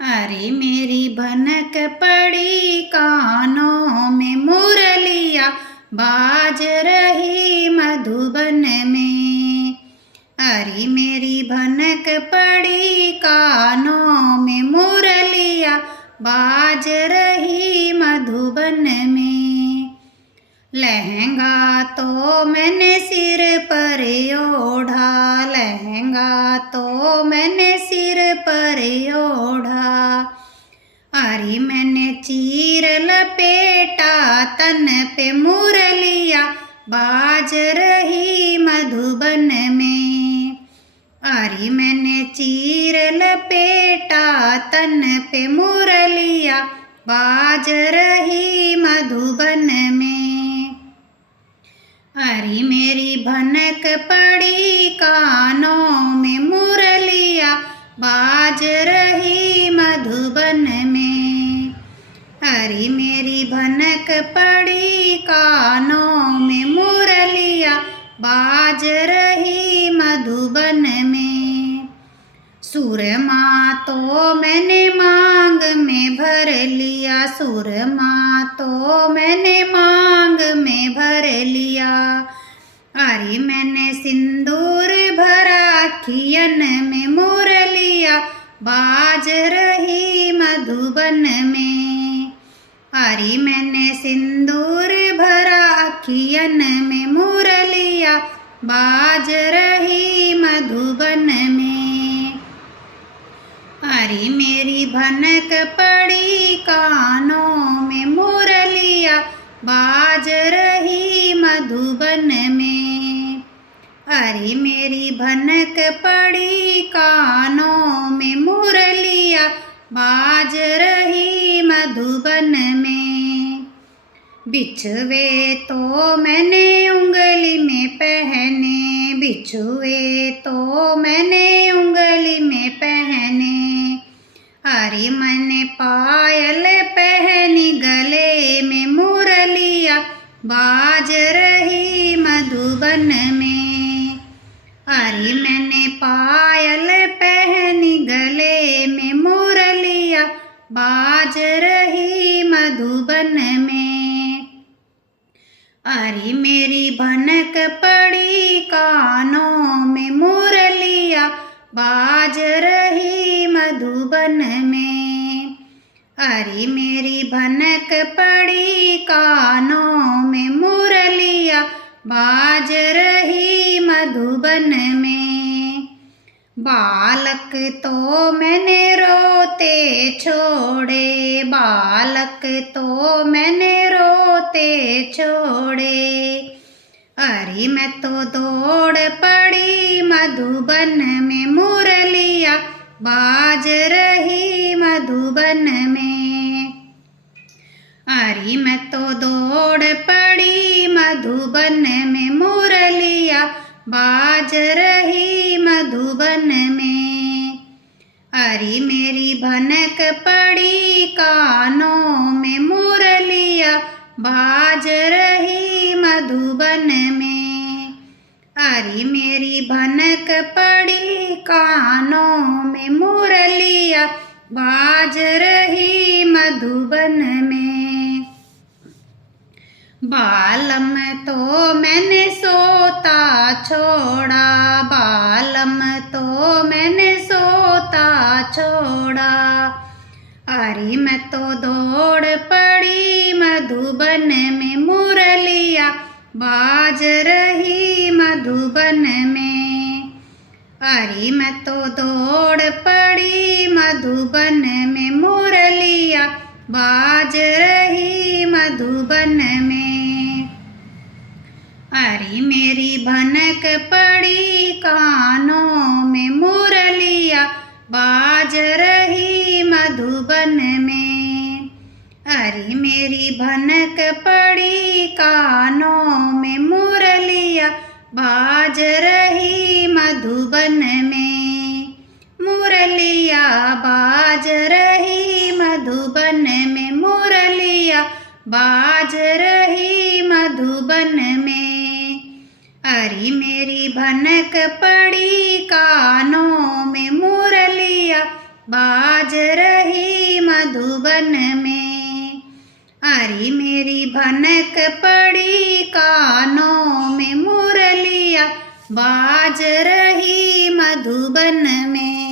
अरे मेरी भनक पड़ी कानों में, मुरलिया बाज रही मधुबन में। अरे मेरी भनक पड़ी कानों में, मुरलिया बाज रही मधुबन में। लहंगा तो मैंने सिर पर ओढ़ा, लहंगा तो मैंने सिर पर ओढ़ा। अरे मैंने चीर लपेटा तन पे, मुरलिया बाज रही मधुबन में। अरे मैंने चीर लपेटा तन पे, मुरलिया बाज रही मधुबन में। अरे मेरी भनक पड़ी कानों में, मुरलिया बाज रही मधुबन में। अरे मेरी भनक पड़ी कानों में, मुरलिया बाज रही मधुबन में। सुरमा तो मैंने मांग में भर लिया, सुरमा तो मैंने मांग में भर लिया। अरे मैंने सिंदूर भरा अखियन में, मुरलिया बाज रही मधुबन में। अरे मैंने सिंदूर भरा अखियन में, मुरलिया बाज रही मधुबन में। अरे मेरी भनक पड़ी कानों में, मुरलिया बाज रही मधुबन में। अरे मेरी भनक पड़ी कानों में, मुरलिया बाज रही मधुबन में। बिछुए तो मैंने उंगली में पहने, बिछुए तो मैंने उंगली में पहने। अरे मैंने पायल पहनी गले में, मुरलिया बाज रही मधुबन में। अरे मैंने पायल पहनी गले में, मुरलिया बाज रही मधुबन में। अरे मेरी भनक पड़ी कानों में, मुरलिया बाज रही मधुबन में। अरे मेरी भनक पड़ी कानों में, मुरलिया बाज रही मधुबन में। बालक तो मैंने रोते छोड़े, बालक तो मैंने रोते छोड़े। अरे मैं तो दौड़ पड़ी मधुबन में, मुरलिया बाज रही मधुबन में। अरे मैं तो दौड़ पड़ी मधुबन में, मुरलिया बाज रही मधुबन में। अरे मेरी भनक पड़ी कानों में, मुरलिया बाज रही मधुबन में। अरे मेरी भनक पड़ी कानों में, मुरलिया बाज रही मधुबन में। बालम तो मैंने सोता छोड़ा, बालम तो मैंने सोता छोड़ा। अरे मैं तो दौड़ पड़ी मधुबन में, मुरलिया बाज रही मधुबन में। अरे मैं तो दौड़ पड़ी मधुबन में, मुरलिया बाज रही मधुबन में। अरे मेरी भनक पड़ी कानों में, मुरलिया बाज रही मधुबन में। अरे मेरी भनक पड़ी कानों में, मुरलिया बाज रही मधुबन में। मुरलिया बाज रही मधुबन में, मुरलिया बाज रही मधुबन में। अरे मेरी भनक पड़ी कानों में, मुरलिया बाज रही मधुबन में। अरे मेरी भनक पड़ी कानों में, मुरलिया बाज रही मधुबन में।